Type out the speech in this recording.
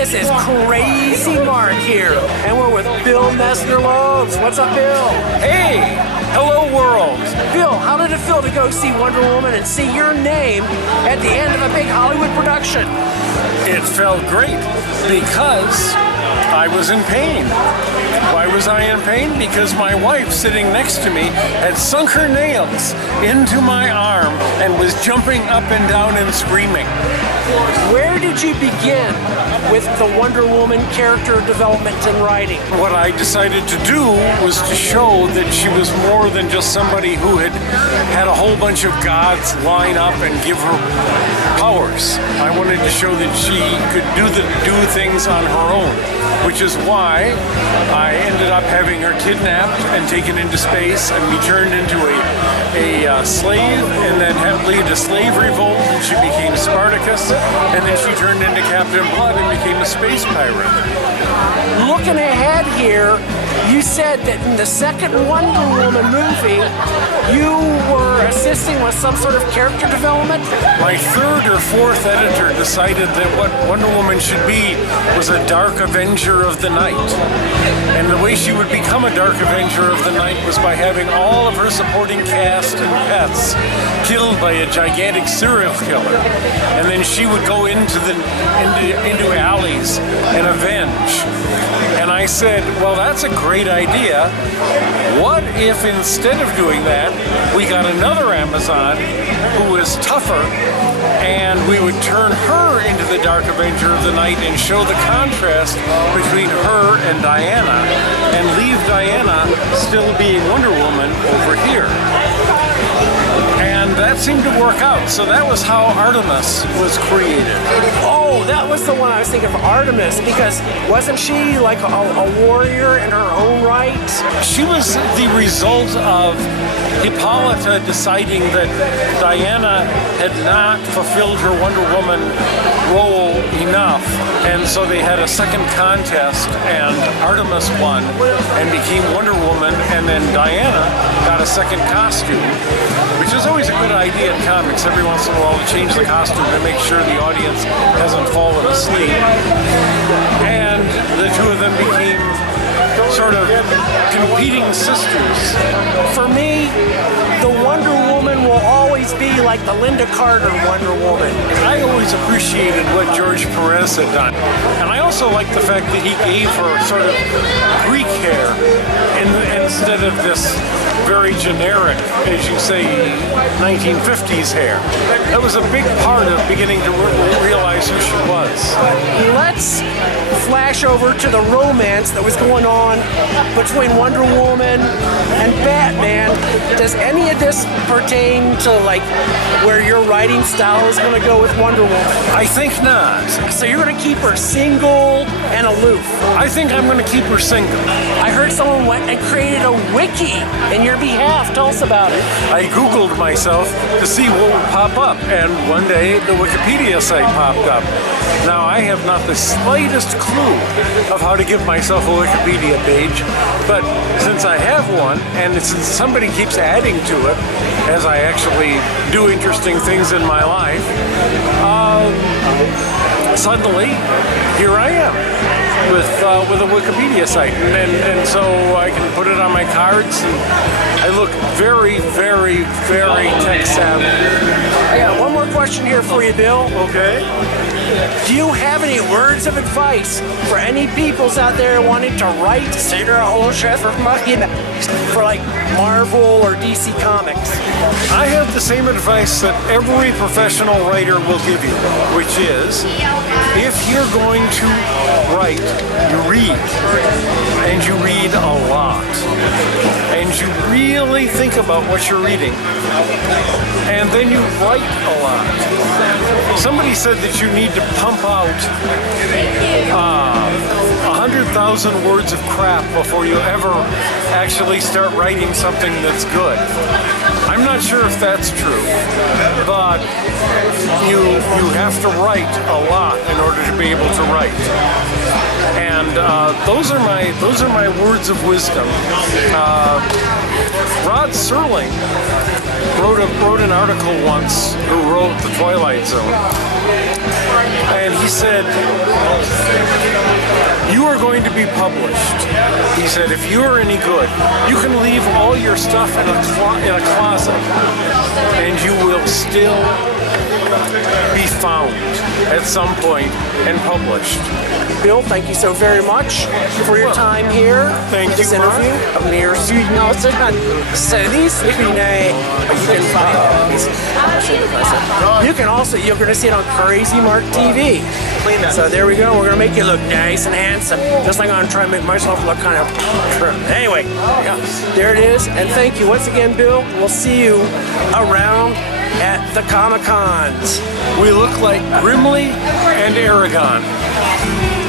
This is Crazy Mark here, and we're with Bill Messner-Loebs. What's up, Bill? Hey, hello world. Bill, how did it feel to go see Wonder Woman and see your name at the end of a big Hollywood production? It felt great because I was in pain. Why was I in pain? Because my wife sitting next to me had sunk her nails into my arm and was jumping up and down and screaming. Where did you begin with the Wonder Woman character development and writing? What I decided to do was to show that she was more than just somebody who had a whole bunch of gods line up and give her powers. I wanted to show that she could do things on her own, which is why I ended up having her kidnapped and taken into space and be turned into a slave, and then lead a slave revolt, and she became Spartacus, and then she turned into Captain Blood and became a space pirate. Looking ahead here, you said that in the second Wonder Woman movie, you were assisting with some sort of character development? My third or fourth editor decided that what Wonder Woman should be was a dark avenger of the night. And the way she would become a dark avenger of the night was by having all of her supporting cast and pets killed by a gigantic serial killer. And then she would go into alleys and avenge. And I said, well, that's a great idea. What if instead of doing that, we got another Amazon who was tougher, and we would turn her into the Dark Avenger of the Night and show the contrast between her and Diana, and leave Diana still being Wonder Woman over here. And that seemed to work out. So that was how Artemis was created. Oh, that was the one I was thinking of, Artemis, because wasn't she like a warrior in her own right? She was the result of Hippolyta deciding that Diana had not fulfilled her Wonder Woman role enough, and so they had a second contest, and Artemis won and became Wonder Woman, and then Diana got a second costume, which is always a good idea in comics, every once in a while to change the costume to make sure the audience hasn't fallen asleep. And the two of them became sort of competing sisters. For me, the Wonder Woman will always be like the Linda Carter Wonder Woman. I always appreciated what George Perez had done. And I also like the fact that he gave her sort of Greek hair instead of this very generic, as you say, 1950s hair. That was a big part of beginning to realize who she was. Let's flash over to the romance that was going on between Wonder Woman and Batman. Does any of this pertain to like where your writing style is going to go with Wonder Woman? I think not. So you're going to keep her single and aloof? I think I'm going to keep her single. I heard someone went and created a wiki in your behalf. Tell us about it. I Googled myself to see what would pop up, and one day the Wikipedia site popped up. Now, I have not the slightest clue of how to give myself a Wikipedia page, but since I have one, and since somebody keeps adding to it as I actually do interesting things in my life, suddenly, here I am with a Wikipedia site, and so I can put it on my cards, and I look very, very, very tech savvy. I got one more question here for you, Bill. Okay. Do you have any words of advice for any peoples out there wanting to write for like Marvel or DC Comics? I have the same advice that every professional writer will give you, which is, if you're going to write, you read. And you read a lot. And you really think about what you're reading. And then you write a lot. Somebody said that you need to pump out 100,000 words of crap before you ever actually start writing something that's good. I'm not sure if that's true, but you have to write a lot in order to be able to write. And those are my words of wisdom. Rod Serling wrote an article once, who wrote The Twilight Zone, and he said, going to be published, he said, if you are any good, you can leave all your stuff in a closet, and you will still be found at some point and published. Bill, thank you so very much for your time here. Thank for this you, Mark. interview. Meer you can also, you're going to see it on Crazy Mark TV. So there we go. We're going to make you look nice and handsome. Just like I'm trying to make myself look kind of trim. Anyway, there it is. And thank you once again, Bill. We'll see you around at the Comic-Cons. We look like Grimly and Aragon.